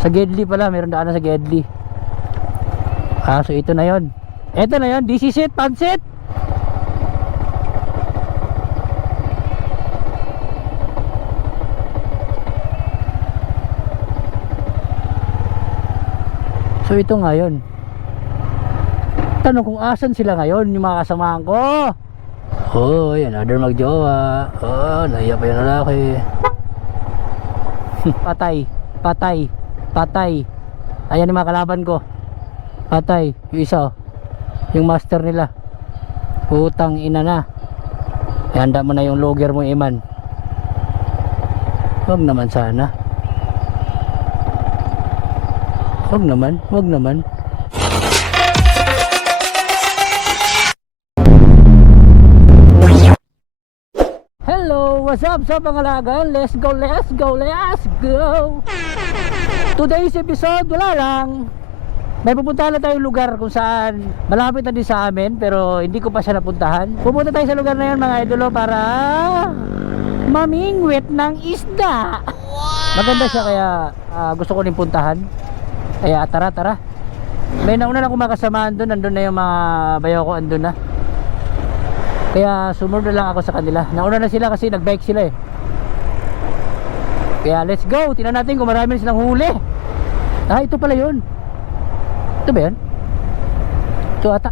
Sa Gedli pala, meron daanan sa Gedli. So ito na yon. Ito na yon, this is it, pansit. So ito nga yun. Tanong kung asan sila ngayon, yung mga kasamahan ko. Oh, yan, another magjowa. Oh, naiya pa yung lalaki. Patay, patay, patay. Ayan yung mga kalaban ko. Patay, yung isa, yung master nila. Putang ina na. Handa mo na yung logger mo, Iman. Huwag naman sana. Huwag naman, huwag naman. Hello, what's up sa pangalagan? Let's go, let's go, let's go. Today's episode, wala lang. May pupuntahan na tayong lugar kung saan malapit na din sa amin, pero hindi ko pa siya napuntahan. Pupunta tayo sa lugar na yun, mga idolo, para mamingwit ng isda. Maganda siya, kaya gusto ko rin puntahan. Kaya tara. May nauna na akong makasamahan doon. Nandun na yung mga bayaw ko, andun na. Kaya sumunod na lang ako sa kanila. Nauna na sila kasi nagbike sila eh. Kaya let's go. Tingnan natin kung marami na silang huli. Ito pala yun. Ito ba yan? Ito ata.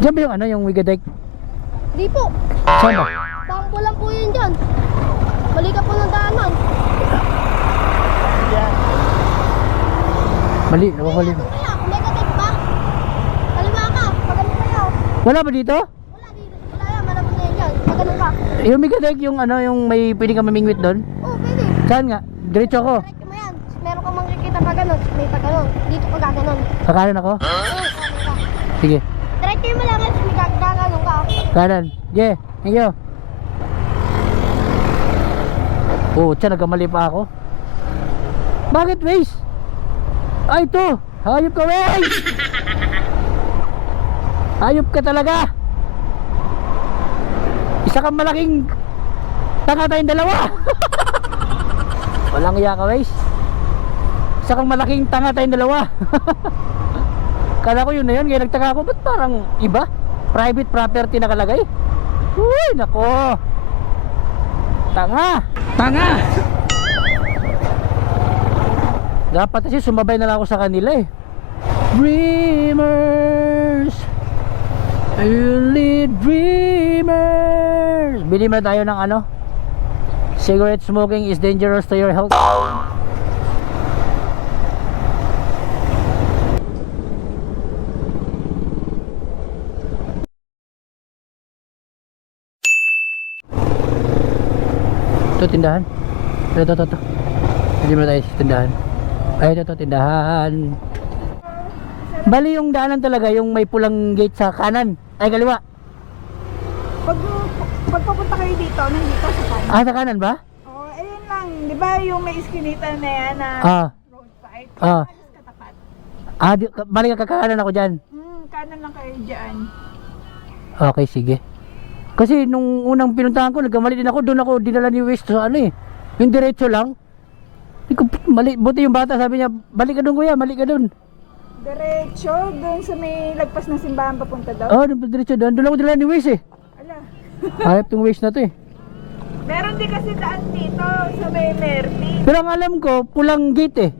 Diyan ba yung ano, yung Wigadike? Di po. Saan ba? Bangko lang po yun dyan. Mali ka po ng daanan. Mali, napamali. Kaya, negative ba? Kaliwa ka, pagano kayo. Wala ba dito? Wala dito. Wala yan, malapit na yan dyan. Pagano ka. Yung Wigadike, yung ano, yung may pwede ka mamingwit doon? Oo, pwede. Saan nga? Diretso ako. Direct mo yan. Meron kang makikita pa ganon. May pa ganon. Dito ka gaganon. Kakanan ako? Oo, kanan ka. Sige. Direct mo lang yan. May gaganon ka. Kanan. Yeah, thank you. Oh, tiyan, nagkamali pa ako. Bakit, Waze? Ay, ito. Hayop ka, Waze! Hayop ka talaga. Isa kang malaking tanga tayong dalawa. Walang iya ka, Waze. Isa kang malaking tanga tayong dalawa. Kala ko yun na yun, kaya nagtaka ako, ba't parang iba? Private property nakalagay? Uy, nako. Tanga. Tanga. Dapat kasi sumabay na lang ako sa kanila eh. Dreamers, early dreamers. Bili mo na tayo ng ano? Cigarette smoking is dangerous to your health. Ito tindahan. Ito. Hindi mo tayo sa tindahan. Ay, ito tindahan. Bali yung daanan talaga, yung may pulang gate sa kanan. Ay, kaliwa. Pag papunta kayo dito, nandito sa kanan. Sa kanan ba? Oo, ayun lang. Di ba yung may iskinita na yan na roadside? Ah. Alas katapat. Bali kakakanan ako dyan. Kanan lang kayo dyan. Okay, sige. Kasi nung unang pinuntahan ko, nagkamali din ako. Doon ako dinala ni West sa ano eh. Yung diretso lang. Mali, buti yung bata, sabi niya, balik ka doon kuya, balik ka doon. Diretso, doon sa may lagpas ng simbahan papunta daw. Diretso doon. Doon ako dinala ni West eh. Ala. Hayop tong West na to eh. Meron din kasi daan dito sa may Merti. Pero ang alam ko, pulang gate eh.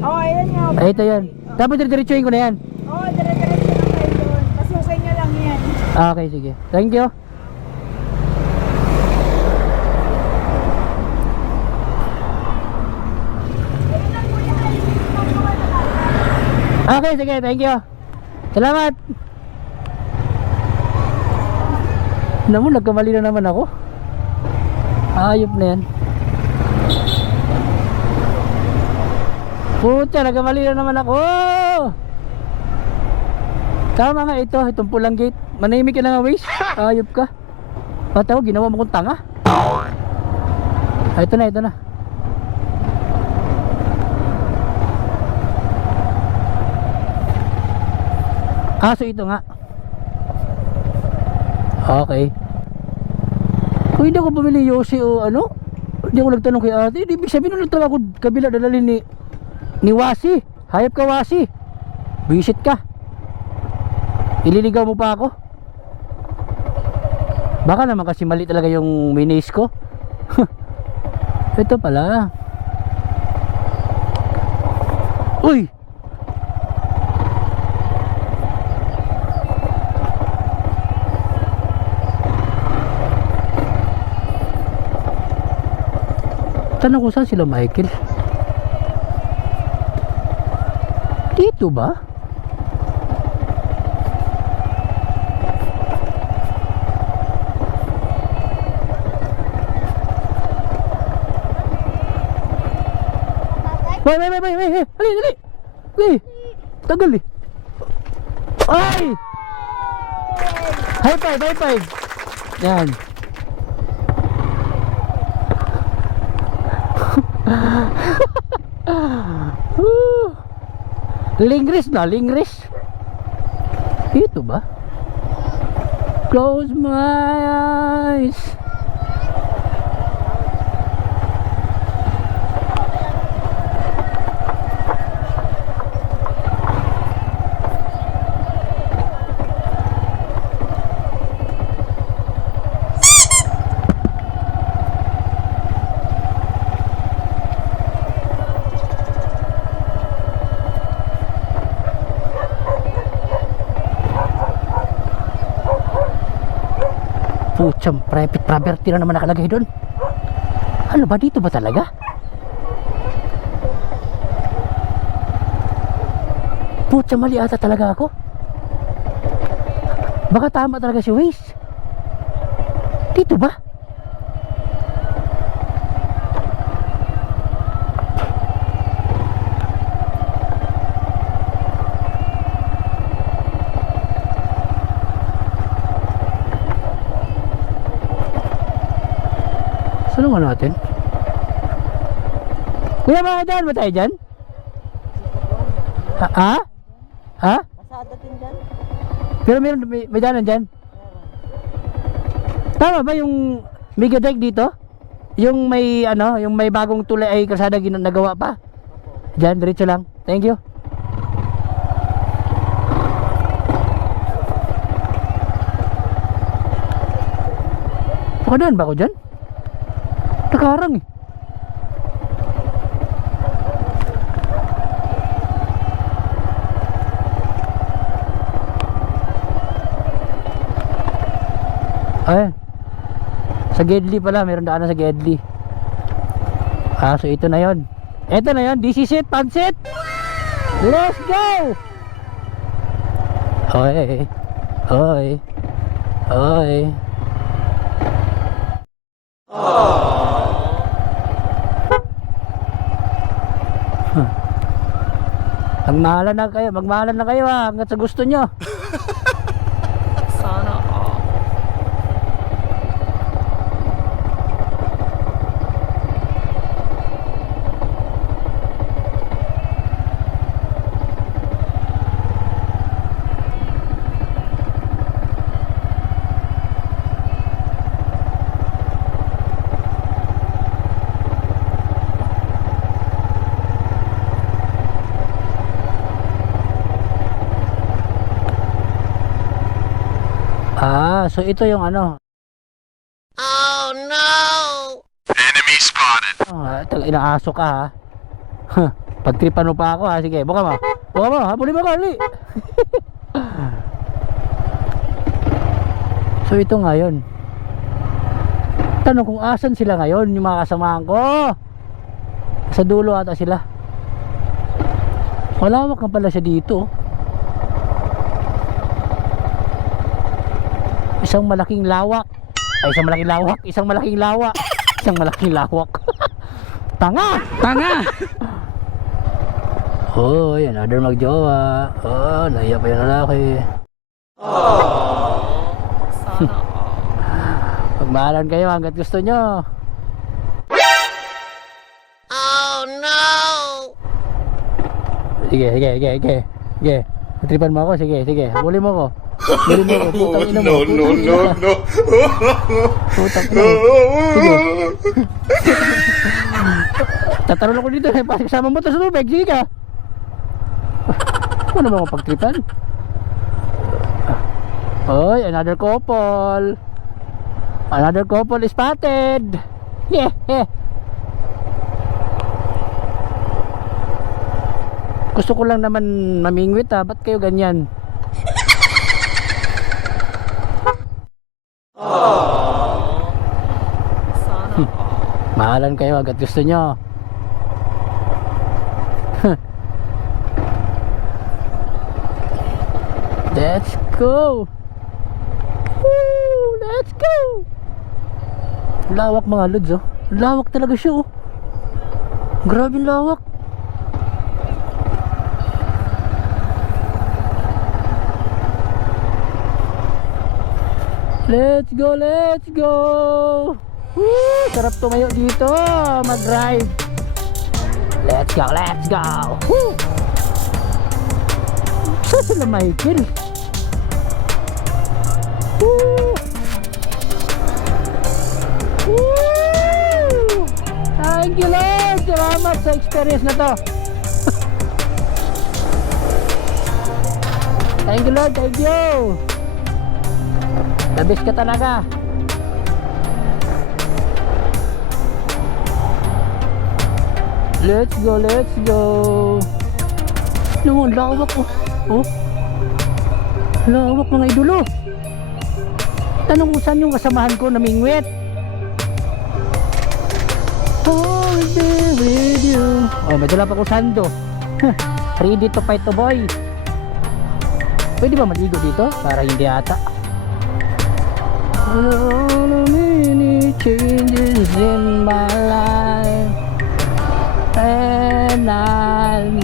Oo, ayan nga. Ay, ito yan. Tapos diretsuhin ko na yan. Oo, dire-diretso lang kayo doon. Pasukay nyo lang yan. Okay, sige. Thank you. Okay, sige, thank you. Salamat. Namu, nagkamali na naman ako. Ayop na yan. Puta, nagkamali na naman ako. Tama nga ito, itong pulang gate. Manahimik ka na nga, Waze. Ayop ka. Pataw, ginawa mo kong tanga. Ito na. So ito nga. Okay. Kung hindi ako bumili Yosi o ano, hindi ako nagtanong kay ate, di ibig sabihin nung nagtanong ako kabila dadalhin ni Wasi. Hayop ka Wasi. Visit ka. Ililigaw mo pa ako. Baka naman kasi mali talaga yung minis ko. Ito pala. Uy! Tanong ko saan sila Michael? Dito ba? Bay! Dali! Tagal eh. Ay! High five! Yan. Lingris. Ito ba? Close my eyes. Pucham, private property na naman nakalagay doon. Ano ba, dito ba talaga? Pucham, mali ata talaga ako. Baka tama talaga si Waze. Dito ba? Saan naman natin? Kuya, makadaan ba tayo dyan? Ha? Pasada din dyan. Pero may daanan dyan? Tama ba yung mega dike dito? Yung may yung may bagong tulay ay kalsada nagawa pa? Dyan, diretso lang. Thank you. Makadaan ba ako dyan? Nakarang eh. Ayan. Sa Gedli pala, meron daanan sa Gedli. So ito na yon. Ito na yon, this is it, pansit. Let's go. Oy. Magmahalan na kayo hanggat sa gusto nyo. Sana all. So ito yung ano. Oh no! Enemy spotted. Inaaso ka ha. Pagtripan mo pa ako ha. Sige, buka mo. Habulin mo ko, Ali. So ito ngayon. Tanong kung asan sila ngayon, yung mga kasamahan ko. Sa dulo ata sila. Malawak na pala siya dito. Isang malaking lawak. Isang malaking lawak. Tanga! Oh, yan, another magjowa. Oh, nahiya pa yung lalaki. Sana all. Magmahalan kayo hanggat gusto nyo. Oh no! Sige. Tripan mo ako? Sige, sige. Huli mo ako. Huli mo ako. Putang ina mo. No, no, no, no. Putang ina mo. Sige. Tatarol ako dito. Kasama mo to sa tubig. Sige ka. Ano naman ako pagtripan? Oy, another couple. Another couple is spotted. Yeah, yeah. Gusto ko lang naman mamingwit ha. Ba't kayo ganyan? Mahalan kayo agad gusto nyo. Let's go. Woo, let's go. Lawak mga lods oh. Lawak talaga siya oh. Grabe lawak. Let's go, let's go. Woo, sarap tumayo dito, mag-drive. Let's go, let's go. Woo. Saan sila Michael? Woo. Woo. Thank you Lord. Salamat sa experience na to. Thank you Lord, thank you. Labis ka talaga. Let's go, let's go. No, lawak oh. Oh. Lawak mga idolo. Tanong ko saan yung kasamahan ko na mingwit. Oh, with you. Oh, may dala pa ko sando. Ready to fight to boy. Pwede ba maligo dito? Para hindi ata. Many changes in my life, and I'm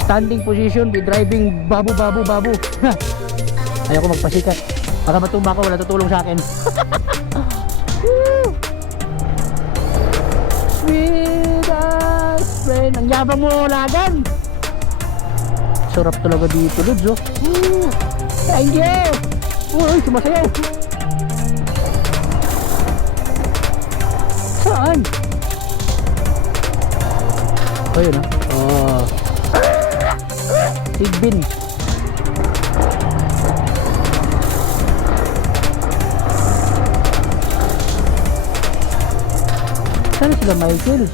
standing position be driving babu. Ayaw ko magpasikat. Baka matumba ko, wala tutulong sa akin. Sweet as rain. Ang yabang mo, lagan. Sarap talaga dito, Lods oh. Thank you. Uy, sumasayaw. Saan? Oh, yun ah. Oh. Sigbin. Saan sila Michael?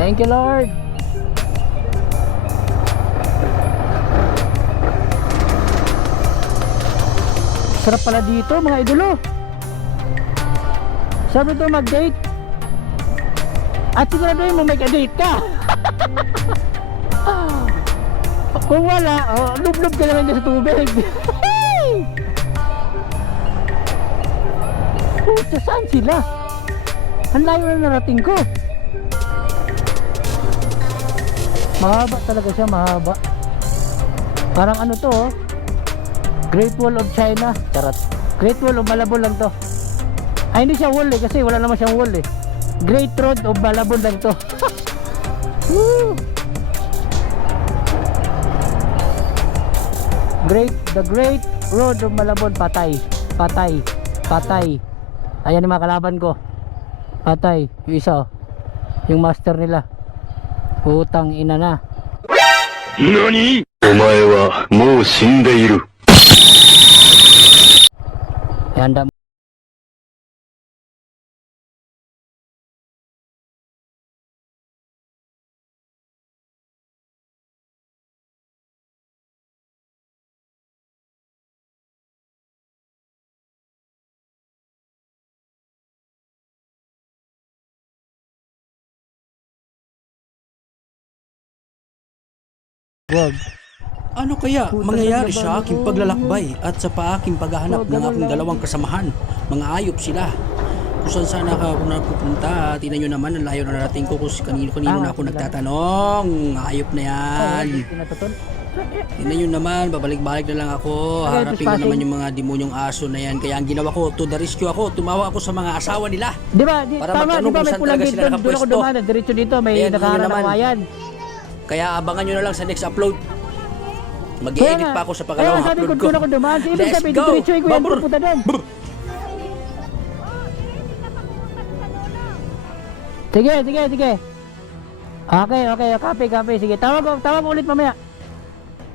Thank you Lord. Sarap pala dito mga idolo. Sabi ito mag-date. At siguraduhin mo may ka-date ka. Kung wala, oh, lub-lub ka naman dyan sa tubig. Puta, saan sila? Ang layo na narating ko. Mahaba talaga siya, mahaba. Parang ano to oh, Great Wall of China. Charot. Great Wall of Malabon lang to. Ay hindi siya wall eh, kasi wala naman siyang wall eh. Great Road of Malabon lang to. Woo! The Great Road of Malabon. Patay. Ayan yung mga kalaban ko. Patay. Yung isa oh, yung master nila. Putang ina na. NANI?! お前はもう死んでいる。 Handa mo. Wag. Ano kaya mangyayari sa aking paglalakbay at sa paaking paghahanap ng aking dalawang kasamahan? Mga ayop sila. Kung saan sana ako napupunta, tingnan nyo naman ang layo na narating ko kung kanino na ako nagtatanong. Ayop na yan. Tingnan nyo naman, babalik-balik na lang ako. Okay, Harapin ko trespassing. naman yung mga demonyong aso na yan. Kaya ang ginawa ko, to the rescue ako. Tumawag ako sa mga asawa nila. Di ba? Para Tama, magtanong di ba kung may saan pulang talaga gate sila doon. Doon ako nakapwesto. dumaan. Diretso dito, may Ayan, nakaharap yun na naman. kawayan. Kaya abangan nyo na lang sa next upload. Kaya Mag-i-edit nga, pa ako sa kaya pangalawang nga sabi ko, upload ko. doon ako dumaan. So, ibig Let's sabihin, go! diretsuhin ko yan, Babur! pupunta doon. Sige. Okay, copy. Sige, tawag ko ulit mamaya.